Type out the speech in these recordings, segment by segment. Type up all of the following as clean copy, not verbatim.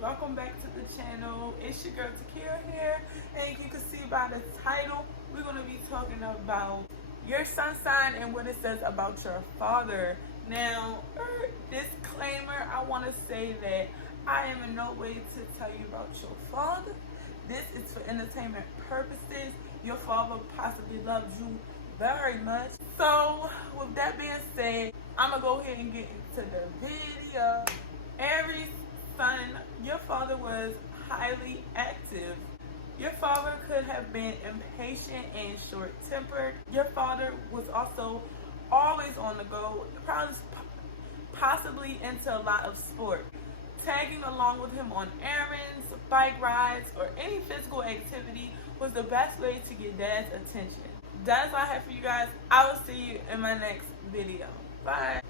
welcome back to the channel. It's your girl Takira here, and you can see by the title we're going to be talking about your sun sign and what it says about your father. Now, disclaimer, I want to say that I am in no way to tell you about your father. This is for entertainment purposes. Your father possibly loves you very much. So with that being said, I'm gonna go ahead and get into the video. Aries sun, your father was highly active. Your father could have been impatient and short-tempered. Your father was also always on the go, probably possibly into a lot of sport. Tagging along with him on errands, bike rides, or any physical activity was the best way to get dad's attention. That's all I have for you guys. I will see you in my next video. Bye.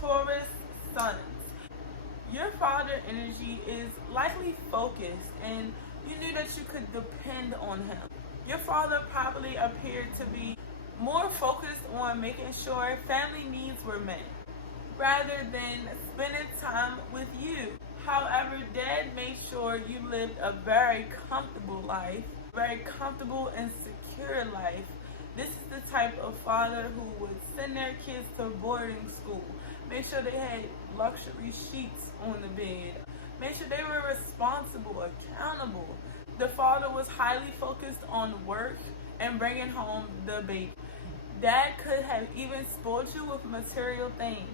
Taurus sons. Your father energy is likely focused, and you knew that you could depend on him. Your father probably appeared to be more focused on making sure family needs were met, rather than spending time with you. However, dad made sure you lived a very comfortable life, very comfortable and secure life. This is the type of father who would send their kids to boarding school, make sure they had luxury sheets on the bed, make sure they were responsible, accountable. The father was highly focused on work and bringing home the baby. Dad could have even spoiled you with material things,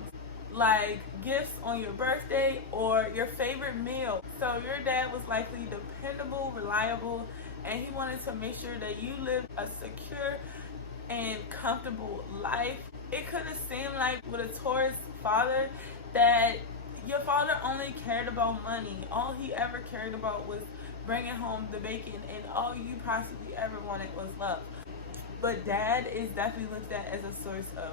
like gifts on your birthday or your favorite meal. So your dad was likely dependable, reliable, and he wanted to make sure that you lived a secure and comfortable life. It could have seemed like with a Taurus father that your father only cared about money. All he ever cared about was bringing home the bacon, and all you possibly ever wanted was love. But dad is definitely looked at as a source of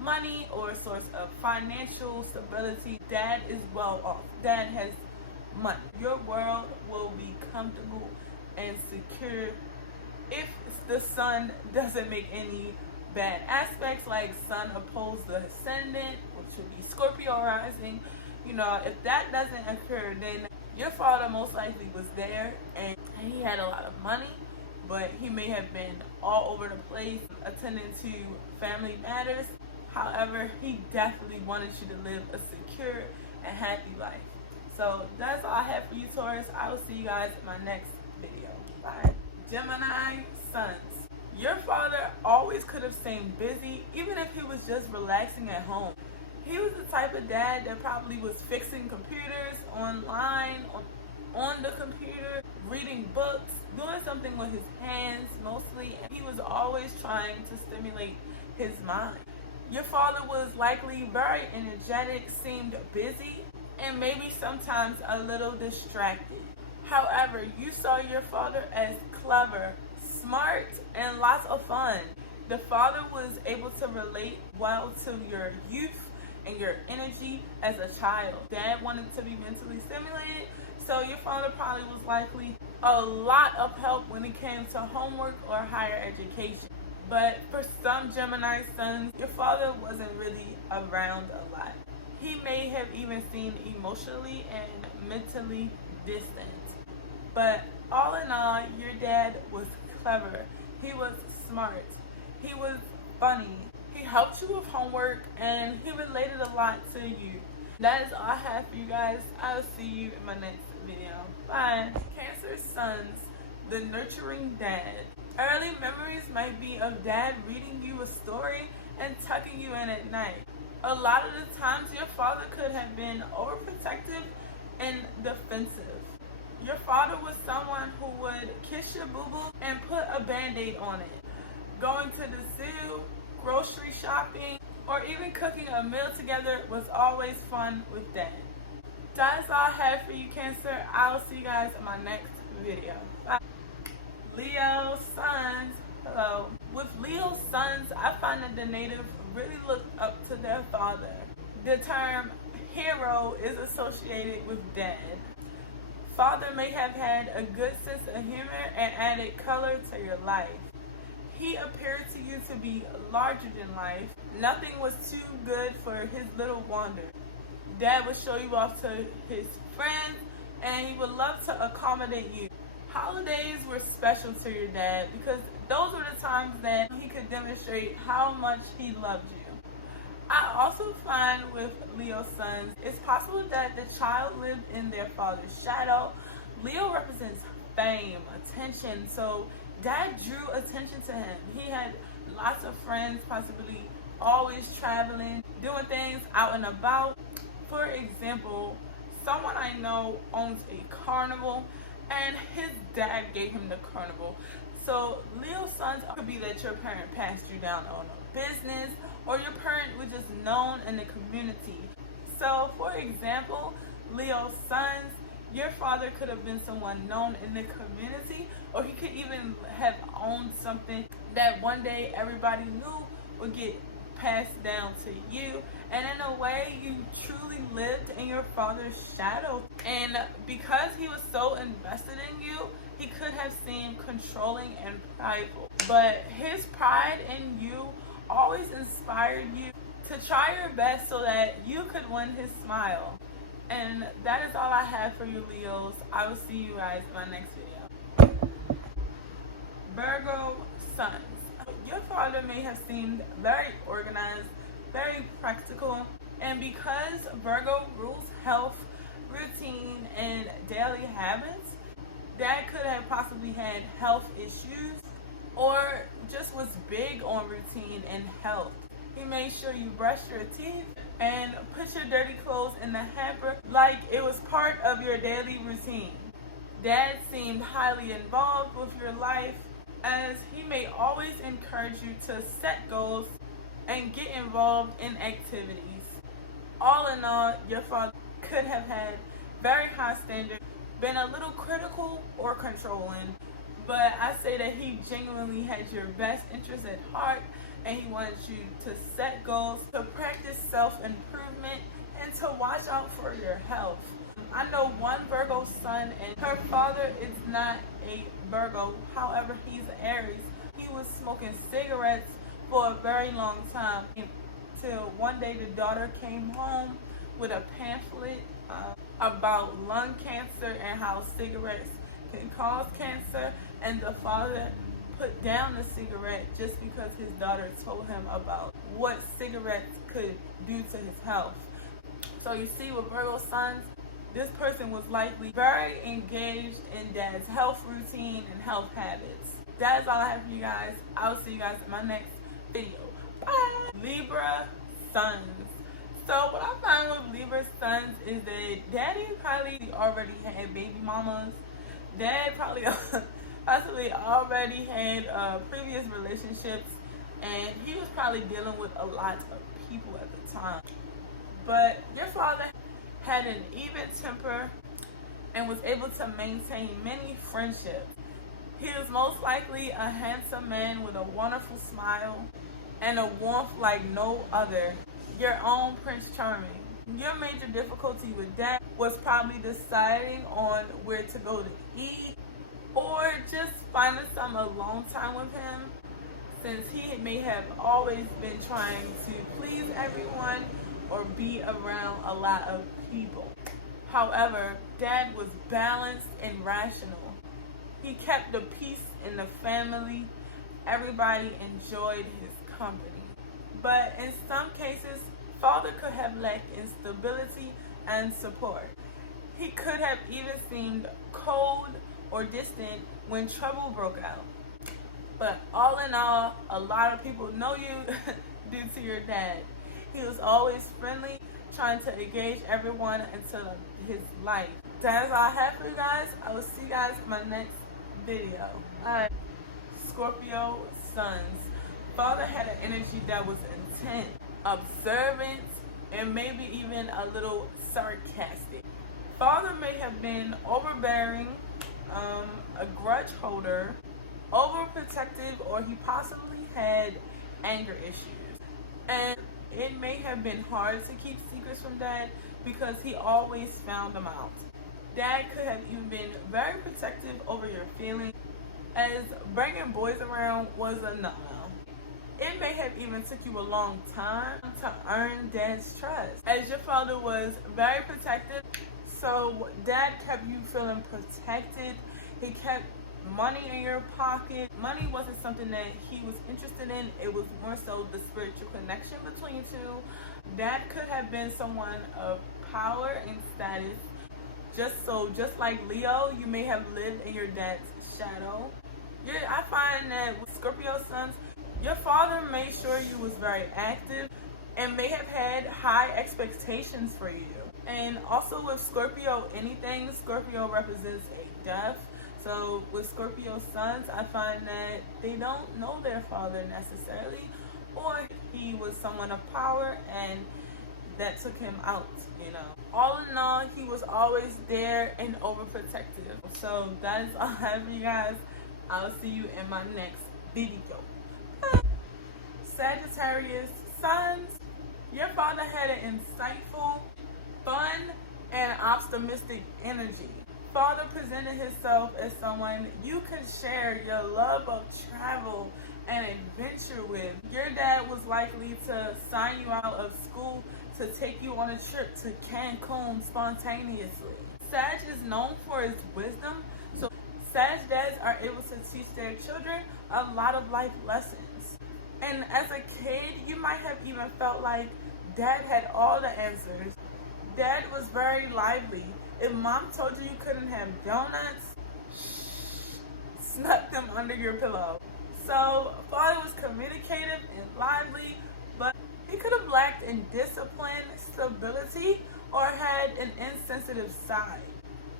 money or a source of financial stability. Dad is well off. Dad has money. Your world will be comfortable and secure if the sun doesn't make any bad aspects, like sun opposed the ascendant, which would be Scorpio rising. You know, if that doesn't occur, then your father most likely was there and he had a lot of money, but he may have been all over the place attending to family matters. However, he definitely wanted you to live a secure and happy life. So that's all I have for you, Taurus. I will see you guys in my next video. Bye. Gemini sons. Your father always could have seemed busy, even if he was just relaxing at home. He was the type of dad that probably was fixing computers online, on the computer, reading books, doing something with his hands mostly, and he was always trying to stimulate his mind. Your father was likely very energetic, seemed busy, and maybe sometimes a little distracted. However, you saw your father as clever, smart, and lots of fun. The father was able to relate well to your youth and your energy as a child. Dad wanted to be mentally stimulated, so your father probably was likely a lot of help when it came to homework or higher education. But for some Gemini sons, your father wasn't really around a lot. He may have even seemed emotionally and mentally distant. But all in all, your dad was clever. He was smart. He was funny. He helped you with homework, and he related a lot to you. That is all I have for you guys. I will see you in my next video. Bye. Cancer sons, the nurturing dad. Early memories might be of dad reading you a story and tucking you in at night. A lot of the times your father could have been overprotective and defensive. Your father was someone who would kiss your boo-boo and put a band-aid on it. Going to the zoo, grocery shopping, or even cooking a meal together was always fun with dad. That's all I have for you, Cancer. I'll see you guys in my next video. Bye. Leo sons. Hello. With Leo sons, I find that the native really look up to their father. The term hero is associated with dad. Father may have had a good sense of humor and added color to your life. He appeared to you to be larger than life. Nothing was too good for his little wander. Dad would show you off to his friends, and he would love to accommodate you. Holidays were special to your dad because those were the times that he could demonstrate how much he loved you. I also find with Leo sons, it's possible that the child lived in their father's shadow. Leo represents fame, attention, so dad drew attention to him. He had lots of friends, possibly always traveling, doing things out and about. For example, someone I know owns a carnival, and his dad gave him the carnival. So Leo sons could be that your parent passed you down on a business, or your parent was just known in the community. So for example, Leo sons, your father could have been someone known in the community, or he could even have owned something that one day everybody knew would get passed down to you. And in a way, you truly lived in your father's shadow. And because he was so invested in you, he could have seemed controlling and prideful. But his pride in you always inspired you to try your best so that you could win his smile. And that is all I have for you, Leos. I will see you guys in my next video. Virgo sons. Your father may have seemed very organized, very practical, and because Virgo rules health, routine, and daily habits, dad could have possibly had health issues or just was big on routine and health. He made sure you brushed your teeth and put your dirty clothes in the hamper like it was part of your daily routine. Dad seemed highly involved with your life, as he may always encourage you to set goals and get involved in activities. All in all, your father could have had very high standards, been a little critical or controlling, but I say that he genuinely had your best interest at heart, and he wanted you to set goals, to practice self-improvement, and to watch out for your health. I know one Virgo son, and her father is not a Virgo. However, he's an Aries. He was smoking cigarettes for a very long time, until one day the daughter came home with a pamphlet about lung cancer and how cigarettes can cause cancer, and the father put down the cigarette just because his daughter told him about what cigarettes could do to his health. So you see, with Virgo sons, this person was likely very engaged in dad's health routine and health habits. That is all I have for you guys. I will see you guys in my next video. Bye! Libra sons. So what I found with Libra sons is that daddy probably already had baby mamas. Dad probably possibly already had previous relationships, and he was probably dealing with a lot of people at the time. But your father had an even temper and was able to maintain many friendships. He was most likely a handsome man with a wonderful smile and a warmth like no other. Your own Prince Charming. Your major difficulty with that was probably deciding on where to go to eat, or just finding some alone time with him, since he may have always been trying to please everyone or be around a lot of people. However, dad was balanced and rational. He kept the peace in the family. Everybody enjoyed his company. But in some cases, father could have lacked in stability and support. He could have even seemed cold or distant when trouble broke out. But all in all, a lot of people know you due to your dad. He was always friendly, trying to engage everyone into his life. That's all I have for you guys. I will see you guys in my next video. Alright, Scorpio sons. Father had an energy that was intense, observant, and maybe even a little sarcastic. Father may have been overbearing, a grudge holder, overprotective, or he possibly had anger issues. And it may have been hard to keep secrets from dad because he always found them out. Dad could have even been very protective over your feelings, as bringing boys around was a no-no. It may have even took you a long time to earn dad's trust, as your father was very protective, So dad kept you feeling protected. He kept money in your pocket. Money wasn't something that he was interested in. It was more so the spiritual connection between you two. Dad could have been someone of power and status. Just like Leo, you may have lived in your dad's shadow. I find that with Scorpio sons, your father made sure you was very active and may have had high expectations for you. And also with Scorpio, anything Scorpio represents a death. So with Scorpio sons, I find that they don't know their father necessarily, or he was someone of power and that took him out, you know. All in all, he was always there and overprotective. So that is all I have for you guys. I'll see you in my next video. Sagittarius sons, your father had an insightful, fun, and optimistic energy. Father presented himself as someone you could share your love of travel and adventure with. Your dad was likely to sign you out of school to take you on a trip to Cancun spontaneously. Sag is known for his wisdom, so Sag dads are able to teach their children a lot of life lessons. And as a kid, you might have even felt like dad had all the answers. Dad was very lively. If mom told you you couldn't have donuts, snuck them under your pillow. So father was communicative and lively, but he could have lacked in discipline, stability, or had an insensitive side.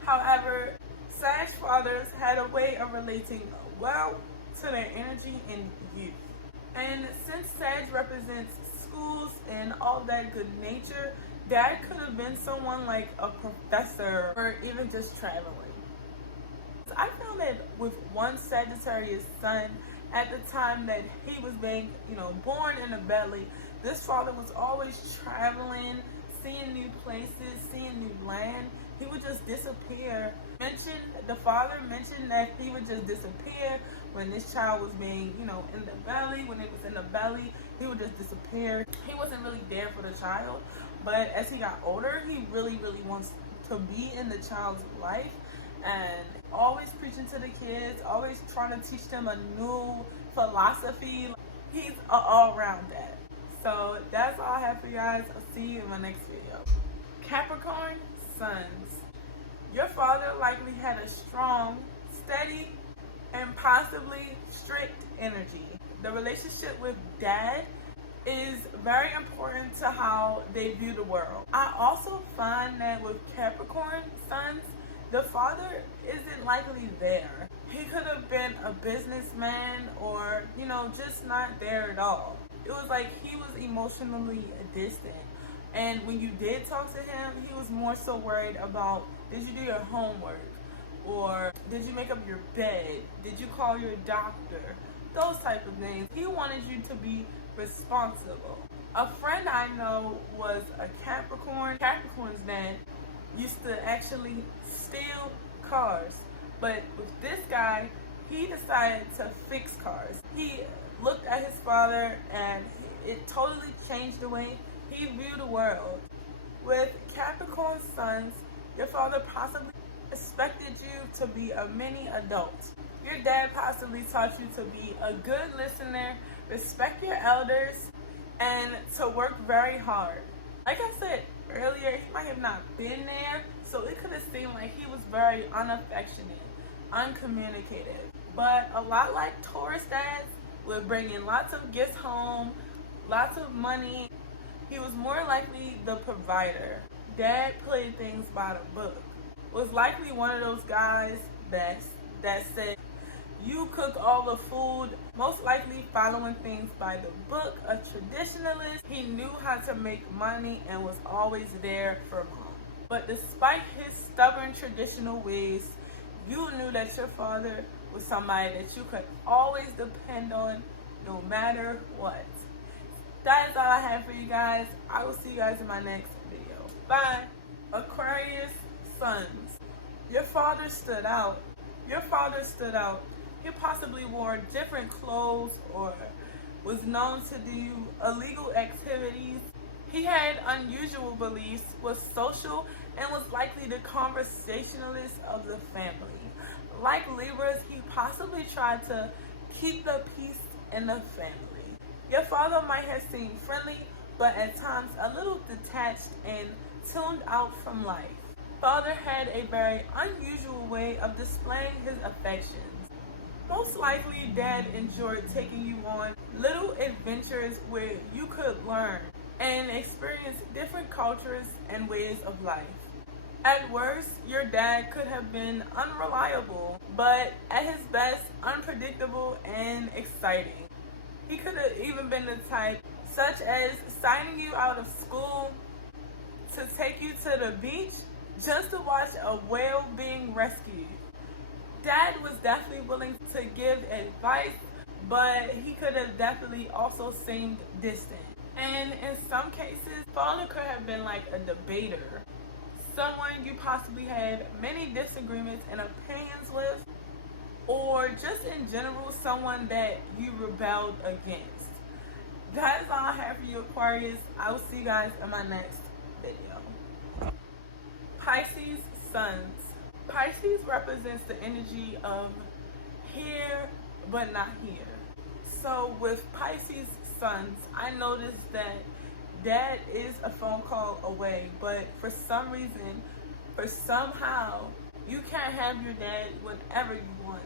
However, Sag fathers had a way of relating well to their energy and youth. And since Sag represents schools and all that good nature, dad could have been someone like a professor or even just traveling. I found that with one Sagittarius son, at the time that he was being, born in the belly, this father was always traveling, seeing new places, seeing new land. He would just disappear. The father mentioned that he would just disappear when this child was being, in the belly. When it was in the belly, he would just disappear. He wasn't really there for the child. But as he got older, he really, really wants to be in the child's life and always preaching to the kids, always trying to teach them a new philosophy. He's all-around dad. So that's all I have for you guys. I'll see you in my next video. Capricorn sons, your father likely had a strong, steady, and possibly strict energy. The relationship with dad is very important to how they view the world. I also find that with Capricorn sons, the father isn't likely there. He could have been a businessman or, just not there at all. It was like he was emotionally distant. And when you did talk to him, he was more so worried about, did you do your homework? Or did you make up your bed? Did you call your doctor? Those type of things. He wanted you to be responsible. A friend I know was a Capricorn. Capricorn's dad used to actually steal cars. But with this guy, he decided to fix cars. He looked at his father and it totally changed the way he viewed the world. With Capricorn sons, your father possibly expected you to be a mini adult. Your dad possibly taught you to be a good listener, respect your elders, and to work very hard. Like I said earlier, he might have not been there, so it could have seemed like he was very unaffectionate, uncommunicative. But a lot like Taurus dads, would bring in lots of gifts home, lots of money. He was more likely the provider. Dad played things by the book. Was likely one of those guys that said, you cook all the food, most likely following things by the book, a traditionalist. He knew how to make money and was always there for mom. But despite his stubborn traditional ways, you knew that your father was somebody that you could always depend on no matter what. That is all I have for you guys. I will see you guys in my next video. Bye. Aquarius sons, your father stood out. He possibly wore different clothes or was known to do illegal activities. He had unusual beliefs, was social, and was likely the conversationalist of the family. Like Libras, he possibly tried to keep the peace in the family. Your father might have seemed friendly, but at times a little detached and tuned out from life. Father had a very unusual way of displaying his affections. Most likely, Dad enjoyed taking you on little adventures where you could learn and experience different cultures and ways of life. At worst, your dad could have been unreliable, but at his best, unpredictable and exciting. He could have even been the type such as signing you out of school to take you to the beach just to watch a whale being rescued. Dad was definitely willing to give advice, but he could have definitely also seemed distant. And in some cases, father could have been like a debater. Someone you possibly had many disagreements and opinions with, or just in general, someone that you rebelled against. That is all I have for you, Aquarius. I will see you guys in my next video. Pisces Suns. Pisces represents the energy of here but not here. So with Pisces Suns, I noticed that Dad is a phone call away, but for some reason, somehow, you can't have your dad whenever you want.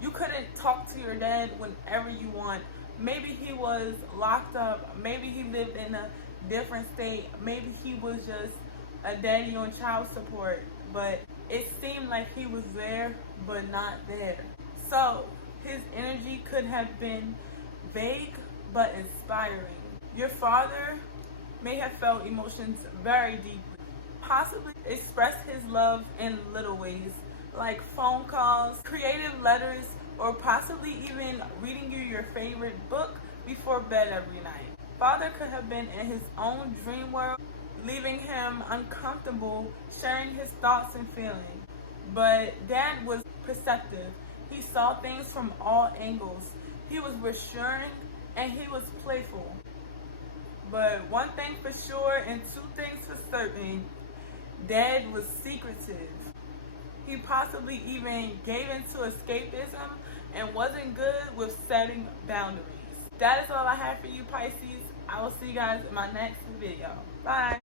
You couldn't talk to your dad whenever you want. Maybe he was locked up, maybe he lived in a different state, maybe he was just a daddy on child support, but it seemed like he was there but not there. So his energy could have been vague but inspiring. Your father may have felt emotions very deeply, possibly expressed his love in little ways, like phone calls, creative letters, or possibly even reading you your favorite book before bed every night. Father could have been in his own dream world, leaving him uncomfortable sharing his thoughts and feelings. But Dad was perceptive. He saw things from all angles. He was reassuring and he was playful. But one thing for sure and two things for certain, Dad was secretive. He possibly even gave into escapism and wasn't good with setting boundaries. That is all I have for you, Pisces. I will see you guys in my next video. Bye.